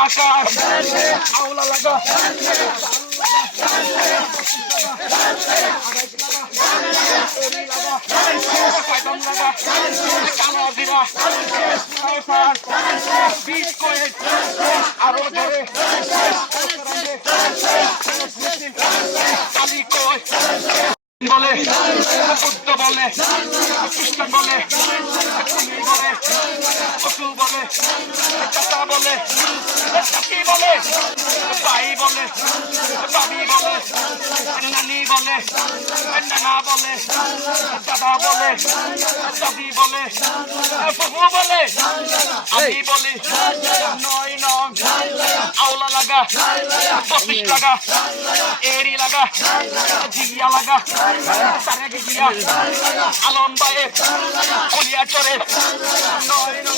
আকাশ আওলা লাগা আরো ধরে কালি কই বলে বুদ্ধ বলে খ্রিস্টান বলে কুমির বলে পশু বলে চাচা বলে চাচি বলে ভাই বলে বাবি বলে নানি বলে নানা বলে দাদা বলে দাদি বলে ফুফু বলে আমি বলি নয় নং আওলা লাগা 25 লাগা এরি লাগা জিয়া লাগা সারে জিয়া আলম বায়ে কলিয়া চরে নয় নং